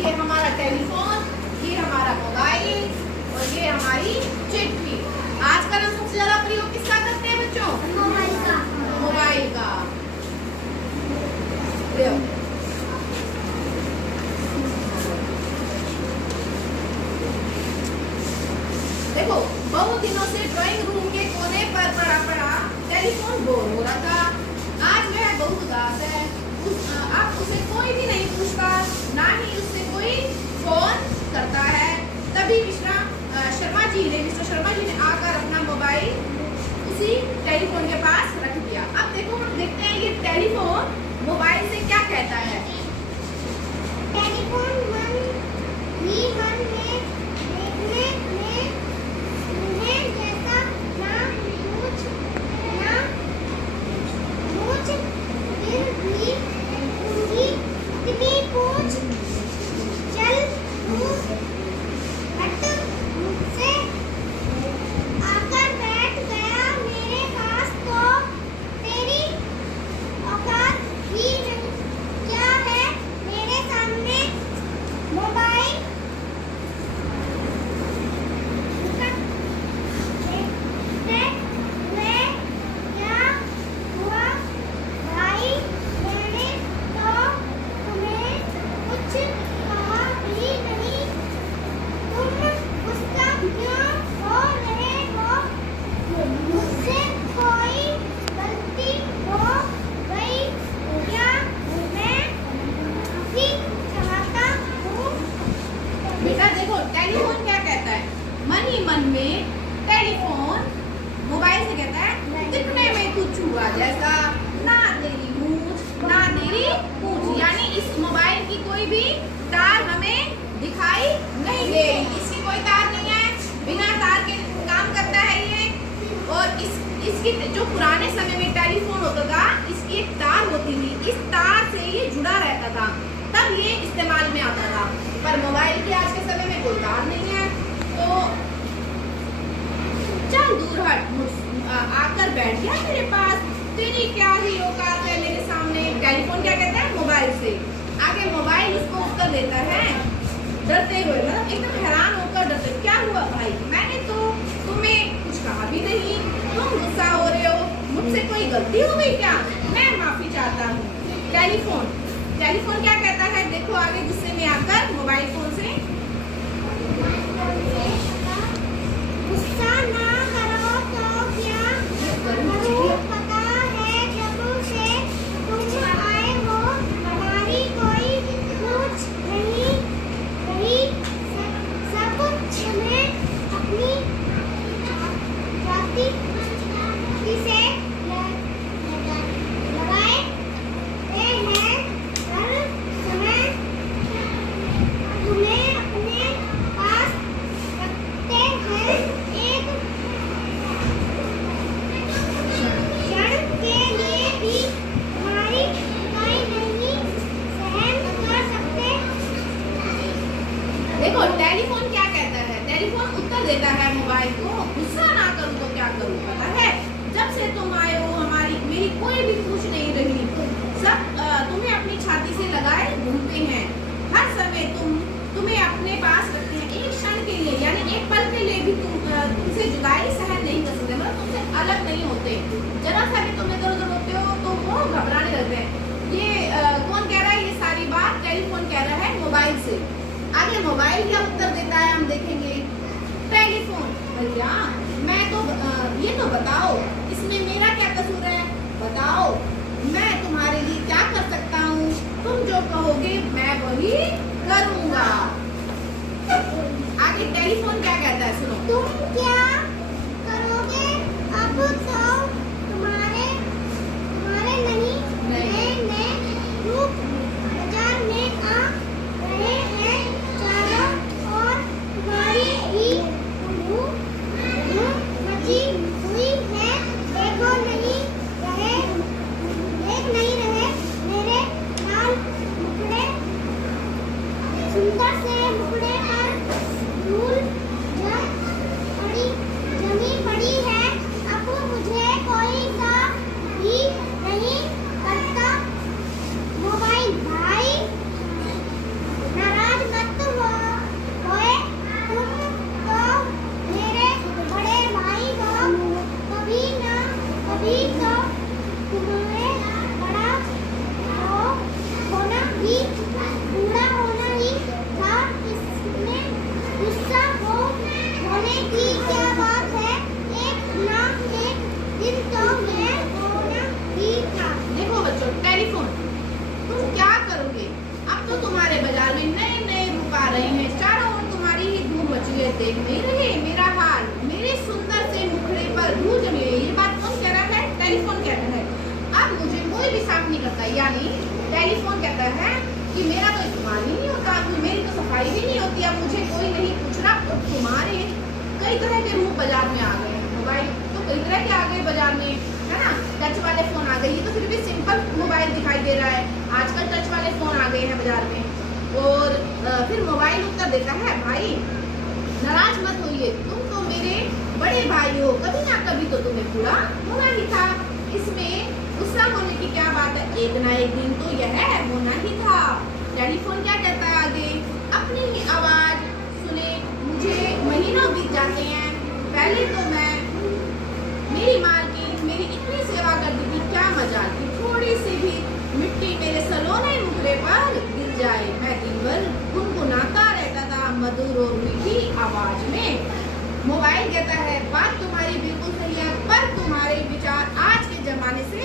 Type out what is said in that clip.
ये हमारा टेलीफोन, ये हमारा मोबाइल और ये हमारी चिट्ठी। आजकल हम सबसे ज्यादा प्रयोग किसका करते हैं बच्चों? मोबाइल का। मोबाइल का प्रयोग। देखो बहुत दिनों से ड्राइंग रूम के कोने पर पड़ा टेलीफोन बोर हो रहा था। आज वह बहुत उदास है। अब उसे कोई भी नहीं पूछता, ना ही उससे कोई फोन करता है। तभी मिस्टर शर्मा जी ने आकर अपना मोबाइल उसी टेलीफोन के पास रख दिया। अब देखो हम देखते हैं ये टेलीफोन मोबाइल से क्या कहता है। टेलीफोन मन ही मन में देखने में उन्हें जैसा ना पूछ फिर भी उनकी इतनी पूछ चल तू हट मुझसे आकर बैठ गया मेरे पास तो तेरी औकात ही नहीं क्या है मेरे सामने मोबाइल क्या हुआ भाई मैंने तो तुम्हें कुछ कहा भी नहीं तुम गुस्सा क्यों हो रहे हो मुझसे कोई गलती हो गई क्या मैं माफी चाहता हूँ। बेटा देखो टेलीफोन क्या कहता है, मन ही मन में टेलीफोन मोबाइल से कहता है दिखने में तू चूहा जैसा, ना तेरी मूंछ ना तेरी पूंछ। यानी इस मोबाइल की कोई भी तार हमें दिखाई नहीं दे रही, इसकी कोई तार नहीं है, बिना तार के काम करता है ये। और इसकी जो पुराने समय में टेलीफोन होता था इसकी एक तार होती थी, इस तार से ये जुड़ा रहता था, तब ये इस्तेमाल में आता था। पर मोबाइल की आज के समय में कोई तार नहीं है, तो चल दूर हट, आकर बैठ गया मेरे पास, तेरी क्या ही औकात है मेरे सामने। टेलीफोन क्या कहता है मोबाइल से। आगे मोबाइल उसको उत्तर देता है डरते हुए, मतलब एकदम हैरान होकर डरते, क्या हुआ भाई मैंने तो तुम्हें कुछ कहा भी नहीं, तुम गुस्सा हो रहे हो, मुझसे कोई गलती हो गई क्या, मैं माफी चाहता हूँ। टेलीफोन क्या कहता है, देखो आगे गुस्से में आकर मोबाइल फोन से, गुस्सा ना करो तो क्या करूं, पता है जब से तुम आए हो हमारी कोई पूछ नहीं रही, सब हमें अपनी जाति से लगाए हैं। हर समय तुम्हें अपने पास रखते हैं, एक क्षण के लिए भी हमारी बुराई नहीं सहन कर सकते। देखो टेलीफोन क्या कहता है, टेलीफोन उत्तर देता है मोबाइल को, गुस्सा ना करूं तो क्या करूं, पता है जब से तुम आए हो हमारी मेरी कोई भी पूछ नहीं रही, सब तुम्हें अपनी छाती से लगाए घूमते हैं, हर समय तुम्हें अपने पास रखते हैं, एक क्षण के लिए यानी एक पल के लिए भी तुमसे जुदाई सहन नहीं कर सकते, मतलब तुमसे अलग नहीं होते, जरा सा भी तुम इधर उधर होते हो तो वो घबराने लगते हैं। ये कौन कह रहा है ये सारी बात, टेलीफोन कह रहा है मोबाइल से। आगे मोबाइल क्या उत्तर देता है हम देखेंगे। टेलीफोन भैया मैं तो ये तो बताओ इसमें मेरा क्या कसूर है, बताओ मैं तुम्हारे लिए क्या कर सकता हूँ, तुम जो कहोगे मैं वही करूँगा। आगे टेलीफोन क्या कहता है सुनो, तुम क्या करोगे अब तो तुम्हारे नहीं नए रूप बाजार में आ रहे हैं, चारों ओर तुम्हारी ही धूम मची हुई है, देखो नहीं रहे मेरे लाल मुखड़े, सुंदर से मुखड़े पर धूल जमी पड़ी है, अब मुझे कोई सा भी नहीं करता। मोबाइल भाई नाराज देख नहीं रहे मेरा हाल, मेरे सुंदर से मुखड़े पर रूह जमी है। ये बात कौन कह रहा है? टेलीफोन कह रहा है। अब मुझे कोई भी साफ नहीं करता, यानी टेलीफोन कहता है कि मेरा तो इस्तेमाल ही नहीं होता, मेरी तो सफाई भी नहीं होती, अब मुझे कोई नहीं पूछ रहा। और तुम्हारे कई तरह के रूप बाजार में आ गए, मोबाइल तो कई तरह के आ गए बाजार में, है ना। टच वाले फोन आ गए, ये तो फिर भी सिंपल मोबाइल दिखाई दे रहा है, आजकल टच वाले फोन आ गए हैं बाजार में। और फिर मोबाइल उत्तर देता है, भाई नाराज मत होइए, तुम तो मेरे बड़े भाई हो, कभी ना कभी तो तुम्हें पूरा होना ही था। इसमें गुस्सा होने की क्या बात है, एक ना एक दिन तो यह होना ही था। टेलीफोन क्या कहता है आगे, अपनी ही आवाज सुने मुझे महीनों बीत जाते हैं, पहले तो मैं मेरी मालकिन मेरी इतनी सेवा करती थी, क्या मजा थी, थोड़ी सी भी मिट्टी मेरे सलोने मुखड़े पर गिर जाए, मैं दिन भर गुनगुनाता रहता था मधुर और मीठी आवाज में। मोबाइल कहता है, बात तुम्हारी बिल्कुल सही है, पर तुम्हारे विचार आज के जमाने से